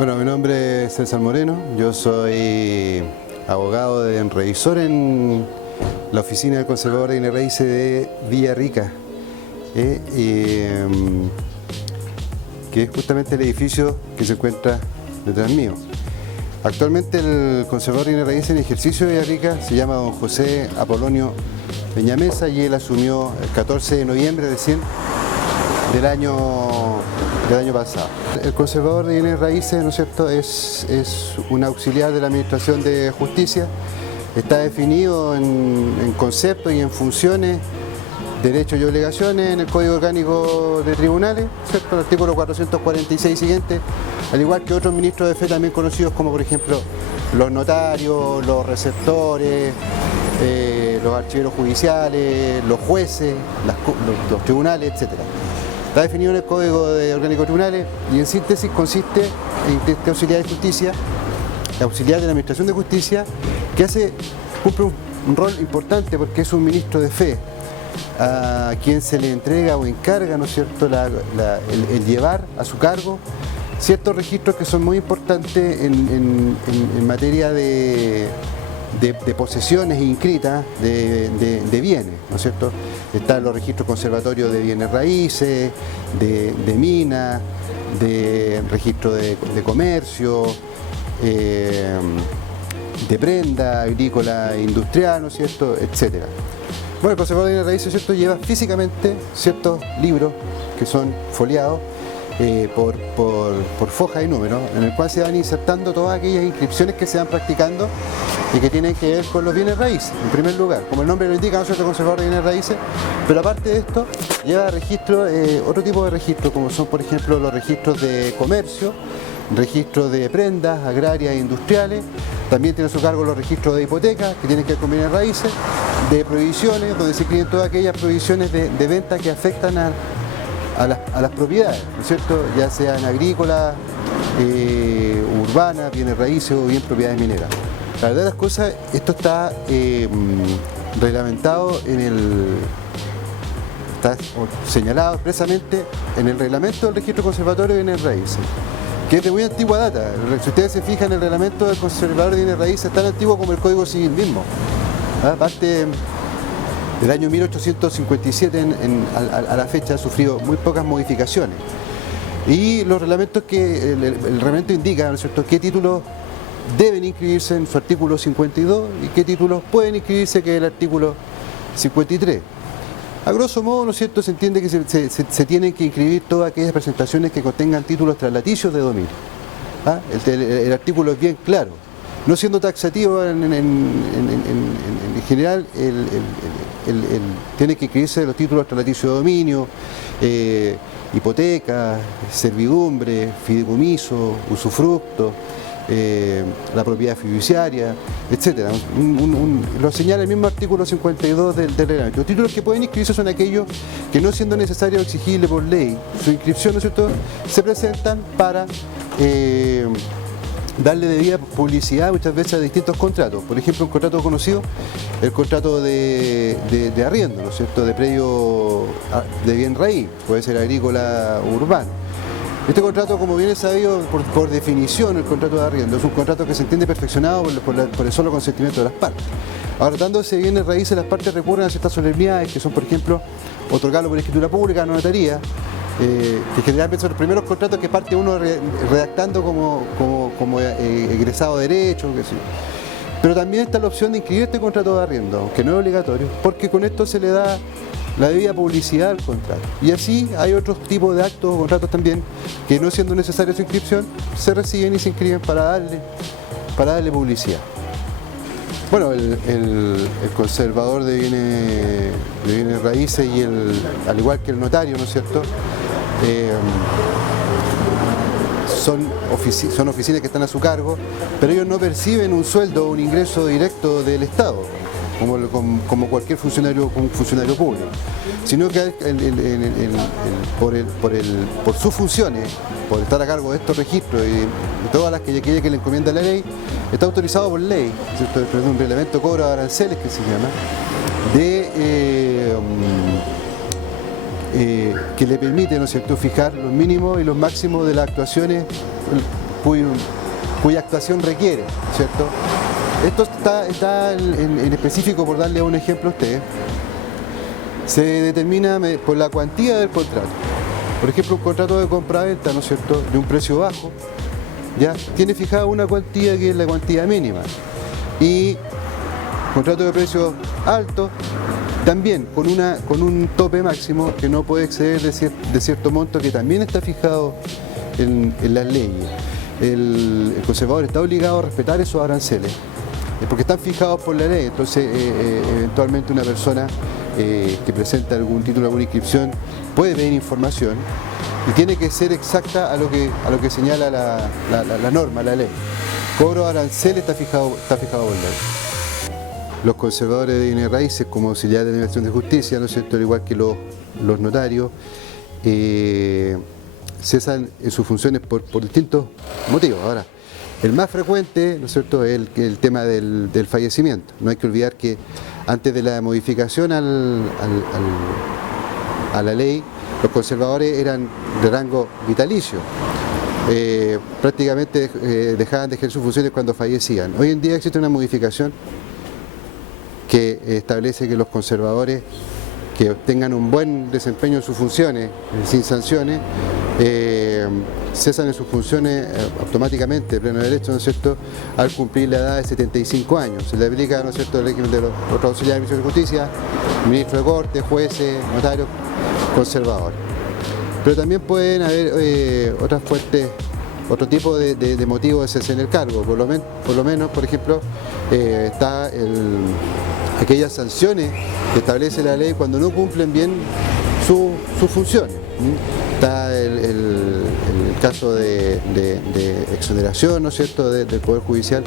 Bueno, mi nombre es César Moreno, yo soy abogado revisor en la oficina del conservador de bienes raíces de Villarrica, que es justamente el edificio que se encuentra detrás mío. Actualmente el conservador de bienes raíces en ejercicio de Villarrica se llama don José Apolonio Peñamesa y él asumió el 14 de noviembre recién del año pasado. El conservador de bienes raíces, ¿no es cierto?, es un auxiliar de la Administración de Justicia. Está definido en conceptos y en funciones, derechos y obligaciones en el Código Orgánico de Tribunales, ¿cierto?, el artículo 446 siguiente, al igual que otros ministros de fe también conocidos como, por ejemplo, los notarios, los receptores, los archiveros judiciales, los jueces, los tribunales, etc. Está definido en el Código Orgánico de Tribunales y en síntesis consiste en este auxiliar de justicia, auxiliar de la Administración de Justicia, que cumple un rol importante porque es un ministro de fe a quien se le entrega o encarga, ¿no es cierto?, el llevar a su cargo ciertos registros que son muy importantes en materia de posesiones inscritas de bienes, ¿no es cierto? Están los registros conservatorios de bienes raíces, de minas, de registro de comercio, de prenda agrícola e industrial, ¿no es cierto?, etcétera. Bueno, el conservador de bienes raíces, ¿cierto?, lleva físicamente ciertos libros que son foliados por foja y número, en el cual se van insertando todas aquellas inscripciones que se van practicando y que tienen que ver con los bienes raíces, en primer lugar. Como el nombre lo indica, nosotros conservador de bienes raíces, pero aparte de esto, lleva registro, otro tipo de registros, como son, por ejemplo, los registros de comercio, registros de prendas agrarias e industriales. También tiene a su cargo los registros de hipotecas, que tienen que ver con bienes raíces, de prohibiciones, donde se incluyen todas aquellas prohibiciones de venta que afectan a las propiedades, ¿no es cierto?, ya sean agrícolas, urbanas, bienes raíces o bien propiedades mineras. La verdad de las cosas, esto está reglamentado está señalado expresamente en el reglamento del registro conservatorio de bienes raíces, que es de muy antigua data. Si ustedes se fijan, el reglamento del conservador de bienes raíces es tan antiguo como el Código Civil mismo. Parte del año 1857 a la fecha ha sufrido muy pocas modificaciones. Y los reglamentos el reglamento indica, ¿no es cierto?, qué títulos deben inscribirse en su artículo 52 y qué títulos pueden inscribirse, que es el artículo 53. A grosso modo, ¿no es cierto?, se entiende que se tienen que inscribir todas aquellas presentaciones que contengan títulos traslaticioos de dominio. El artículo es bien claro. No siendo taxativo en general, tiene que inscribirse los títulos traslaticioos de dominio, hipoteca, servidumbre, fideicomiso, usufructo, la propiedad fiduciaria, etc. Lo señala el mismo artículo 52 del reglamento. Los títulos que pueden inscribirse son aquellos que, no siendo necesario o exigible por ley su inscripción, ¿no es cierto?, se presentan para darle debida publicidad muchas veces a distintos contratos. Por ejemplo, un contrato conocido, el contrato de arriendo, ¿no es cierto?, de predio de bien raíz, puede ser agrícola o urbano. Este contrato, como bien es sabido, por definición, el contrato de arriendo es un contrato que se entiende perfeccionado por el solo consentimiento de las partes. Ahora, tratándose de bienes raíces, las partes recurren a ciertas solemnidades, que son, por ejemplo, otorgarlo por escritura pública, no notaría, que generalmente son los primeros contratos que parte uno redactando como egresado de derecho, qué sé yo. Pero también está la opción de inscribir este contrato de arriendo, aunque no es obligatorio, porque con esto se le da la debida publicidad al contrato. Y así hay otros tipos de actos o contratos también que, no siendo necesaria su inscripción, se reciben y se inscriben para darle publicidad. Bueno, el conservador de bienes raíces y al igual que el notario, ¿no es cierto?, son oficinas que están a su cargo, pero ellos no perciben un sueldo o un ingreso directo del Estado, como cualquier funcionario público, sino que por sus funciones, por estar a cargo de estos registros y todas las que le encomienda la ley, está autorizado por ley, ¿cierto?, de un reglamento de cobro de aranceles, que se llama, que le permite, ¿no es cierto?, fijar los mínimos y los máximos de las actuaciones cuya actuación requiere, ¿cierto? Esto está en específico, por darle un ejemplo a ustedes, se determina por la cuantía del contrato. Por ejemplo, un contrato de compra-venta, ¿no es cierto?, de un precio bajo, ya tiene fijada una cuantía que es la cuantía mínima. Y contrato de precio alto, también con un tope máximo que no puede exceder de cierto monto, que también está fijado en las leyes. El conservador está obligado a respetar esos aranceles, porque están fijados por la ley. Entonces, eventualmente una persona que presenta algún título, alguna inscripción, puede pedir información y tiene que ser exacta a lo que señala la norma, la ley. Cobro de arancel está fijado por ley. Los conservadores de bienes raíces, como auxiliares de la Administración de Justicia, ¿no es cierto?, al igual que los notarios, cesan en sus funciones por distintos motivos. Ahora, el más frecuente, ¿no es cierto?, es el tema del fallecimiento. No hay que olvidar que antes de la modificación a la ley, los conservadores eran de rango vitalicio. Prácticamente dejaban de ejercer sus funciones cuando fallecían. Hoy en día existe una modificación que establece que los conservadores que tengan un buen desempeño en sus funciones, sin sanciones, cesan en sus funciones automáticamente, de pleno derecho, ¿no es cierto?, al cumplir la edad de 75 años. Se le aplica, ¿no es cierto?, el régimen de los auxiliares de Administración de Justicia, ministros de Corte, jueces, notarios, conservadores. Pero también pueden haber otro tipo de motivos de cese en el cargo. Por lo menos, por ejemplo, está aquellas sanciones que establece la ley cuando no cumplen bien sus funciones. Está el caso de exoneración, ¿no es cierto?, del Poder Judicial,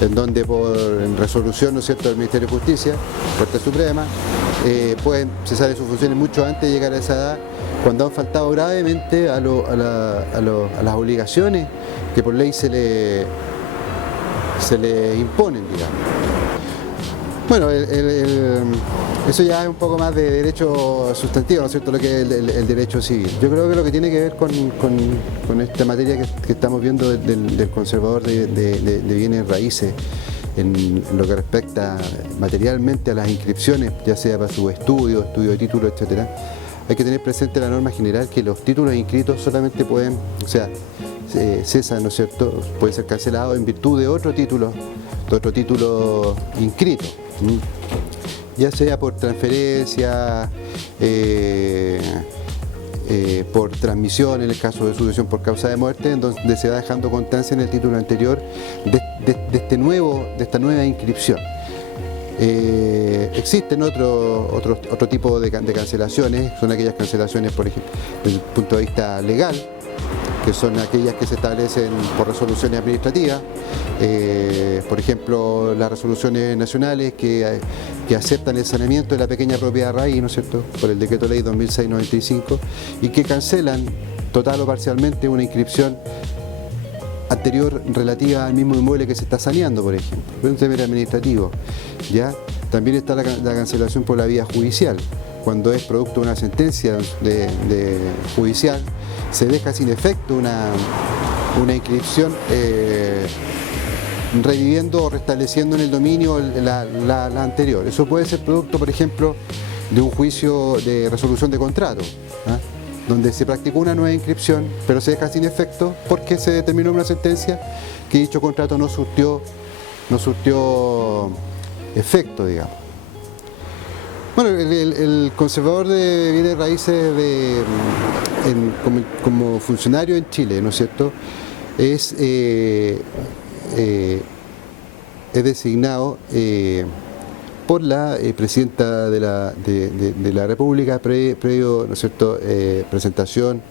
en donde en resolución, ¿no es cierto?, del Ministerio de Justicia, Corte Suprema, pueden cesar de sus funciones mucho antes de llegar a esa edad, cuando han faltado gravemente a las obligaciones que por ley se le imponen, digamos. Bueno, eso ya es un poco más de derecho sustantivo, ¿no es cierto?, lo que es el derecho civil. Yo creo que lo que tiene que ver con esta materia que estamos viendo del conservador de bienes raíces, en lo que respecta materialmente a las inscripciones, ya sea para su estudio de título, etcétera, hay que tener presente la norma general que los títulos inscritos solamente pueden, cesan, ¿no es cierto?, puede ser cancelado en virtud de otro título inscrito, ya sea por transferencia, por transmisión en el caso de sucesión por causa de muerte, en donde se va dejando constancia en el título anterior de esta nueva inscripción. Existen otro tipo de cancelaciones, son aquellas cancelaciones, por ejemplo, desde el punto de vista legal, que son aquellas que se establecen por resoluciones administrativas, por ejemplo, las resoluciones nacionales que aceptan el saneamiento de la pequeña propiedad raíz, ¿no es cierto?, por el Decreto Ley 2695, y que cancelan total o parcialmente una inscripción anterior relativa al mismo inmueble que se está saneando, por ejemplo. Es un tema administrativo, ¿ya? También está la cancelación por la vía judicial, cuando es producto de una sentencia judicial, se deja sin efecto una inscripción reviviendo o restableciendo en el dominio la anterior. Eso puede ser producto, por ejemplo, de un juicio de resolución de contrato, ¿ah?, donde se practicó una nueva inscripción, pero se deja sin efecto porque se determinó en una sentencia que dicho contrato no surtió efecto, digamos. Bueno, el conservador de bienes raíces como funcionario en Chile, ¿no es cierto?, es designado por la presidenta de la República previo, ¿no es cierto?, presentación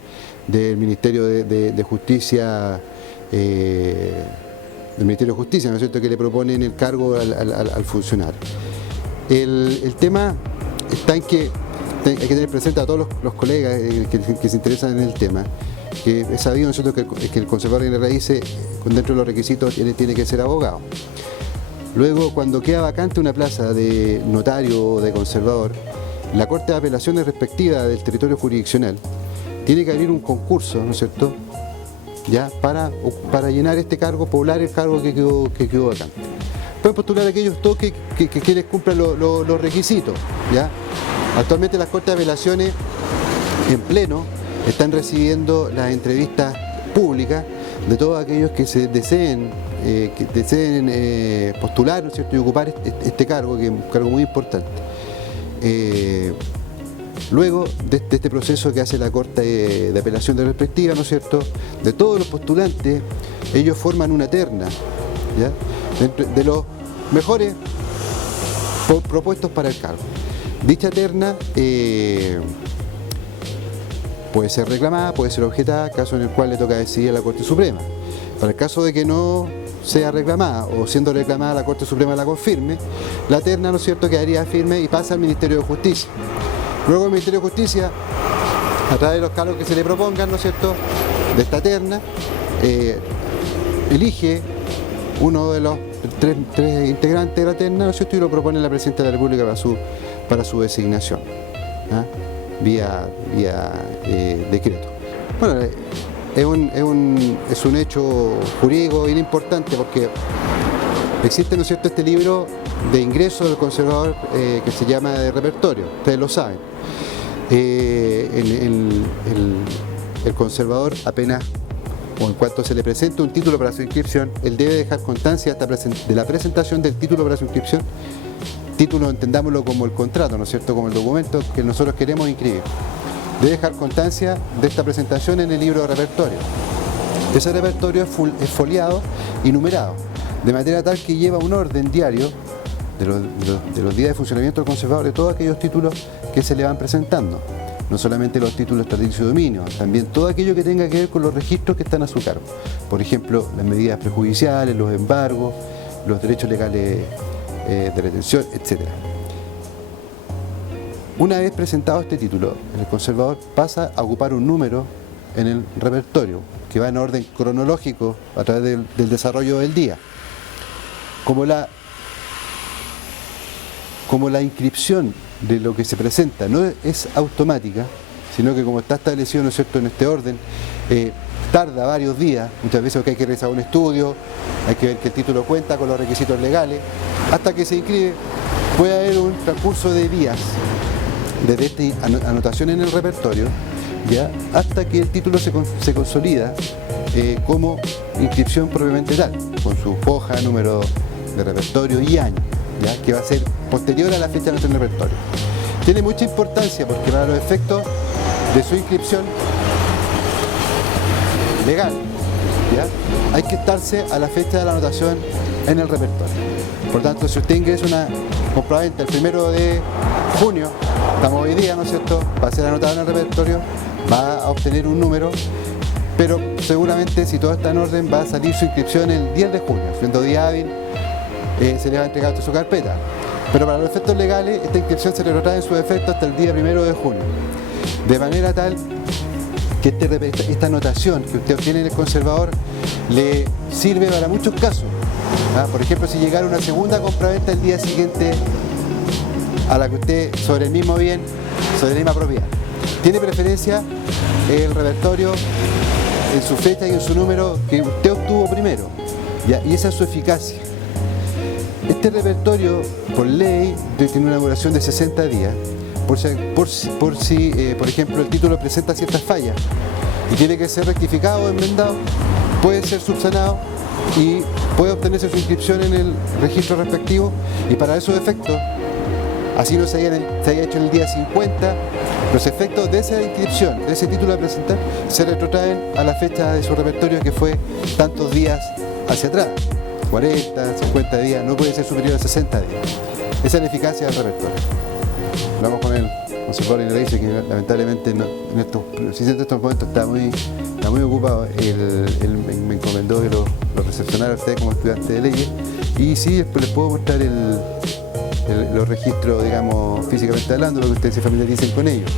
del Ministerio de Justicia, ¿no es cierto?, que le proponen el cargo al funcionario. El tema está en que hay que tener presente a todos los colegas que se interesan en el tema, que es sabido, ¿no es cierto?, que el conservador de bienes raíces, dentro de los requisitos, tiene que ser abogado. Luego, cuando queda vacante una plaza de notario o de conservador, la Corte de Apelaciones respectiva del territorio jurisdiccional tiene que abrir un concurso, ¿no es cierto?, ¿ya? Para llenar este cargo, poblar el cargo que quedó vacante. Pueden postular aquellos todos que quienes cumplan los requisitos, ¿ya? Actualmente las Cortes de Apelaciones en pleno están recibiendo las entrevistas públicas de todos aquellos que deseen postular, ¿no es cierto?, y ocupar este cargo, que es un cargo muy importante. Luego de este proceso que hace la Corte de Apelación de respectiva, ¿no es cierto?, de todos los postulantes, ellos forman una terna, ¿ya?, de los mejores propuestos para el cargo. Dicha terna puede ser reclamada, puede ser objetada, caso en el cual le toca decidir a la Corte Suprema. Para el caso de que no sea reclamada o siendo reclamada la Corte Suprema la confirme, la terna, ¿no es cierto?, quedaría firme y pasa al Ministerio de Justicia. Luego el Ministerio de Justicia, a través de los cargos que se le propongan, ¿no es cierto?, de esta terna, elige uno de los tres integrantes de la terna, ¿no es cierto?, y lo propone a la Presidenta de la República para su designación, ¿ah?, vía decreto. Bueno, es un hecho jurídico bien importante porque existe, ¿no es cierto?, este libro de ingreso del conservador que se llama de repertorio, ustedes lo saben. El conservador apenas, o en cuanto se le presenta un título para su inscripción, él debe dejar constancia de la presentación del título para su inscripción. Título, entendámoslo como el contrato, ¿no es cierto?, como el documento que nosotros queremos inscribir. Debe dejar constancia de esta presentación en el libro de repertorio. Ese repertorio es foliado y numerado, de manera tal que lleva un orden diario de los días de funcionamiento del conservador, de todos aquellos títulos que se le van presentando. No solamente los títulos extradicio y dominio, también todo aquello que tenga que ver con los registros que están a su cargo. Por ejemplo, las medidas prejudiciales, los embargos, los derechos legales de retención, etc. Una vez presentado este título, el conservador pasa a ocupar un número en el repertorio, que va en orden cronológico a través del desarrollo del día. Como la inscripción de lo que se presenta no es automática, sino que como está establecido, ¿no es cierto?, en este orden, tarda varios días, muchas veces porque hay que realizar un estudio, hay que ver que el título cuenta con los requisitos legales, hasta que se inscribe puede haber un transcurso de días desde esta anotación en el repertorio, ¿ya?, hasta que el título se consolida como inscripción propiamente tal, con su hoja, número de repertorio y año, ¿ya?, que va a ser posterior a la fecha de nuestro repertorio. Tiene mucha importancia porque para los efectos de su inscripción legal, ¿ya?, hay que estarse a la fecha de la anotación en el repertorio. Por tanto, si usted ingresa una compraventa el 1 de junio, estamos hoy día, ¿no es cierto?, va a ser anotado en el repertorio, va a obtener un número, pero seguramente si todo está en orden va a salir su inscripción el 10 de junio, siendo día hábil, se le va a entregar toda su carpeta. Pero para los efectos legales, esta inscripción se le retrotrae en su efecto hasta el día 1 de junio. De manera tal que esta anotación que usted obtiene en el conservador le sirve para muchos casos. ¿Ah? Por ejemplo, si llegara una segunda compraventa el día siguiente a la que usted, sobre el mismo bien, sobre la misma propiedad, tiene preferencia el repertorio en su fecha y en su número que usted obtuvo primero, ¿ya?, y esa es su eficacia. Este repertorio, por ley, tiene una duración de 60 días, por ejemplo, el título presenta ciertas fallas y tiene que ser rectificado o enmendado, puede ser subsanado y puede obtenerse su inscripción en el registro respectivo, y para esos efectos, así no se haya hecho en el día 50, los efectos de esa inscripción, de ese título a presentar, se retrotraen a la fecha de su repertorio, que fue tantos días hacia atrás, 40, 50 días, no puede ser superior a 60 días. Esa es la eficacia del repertorio. Hablamos con el conservador y le dice que lamentablemente en estos momentos está muy ocupado. Él me encomendó que lo recepcionara a usted como estudiante de leyes, y sí, después les puedo mostrar los registros, digamos, físicamente hablando, para que ustedes se familiaricen con ellos.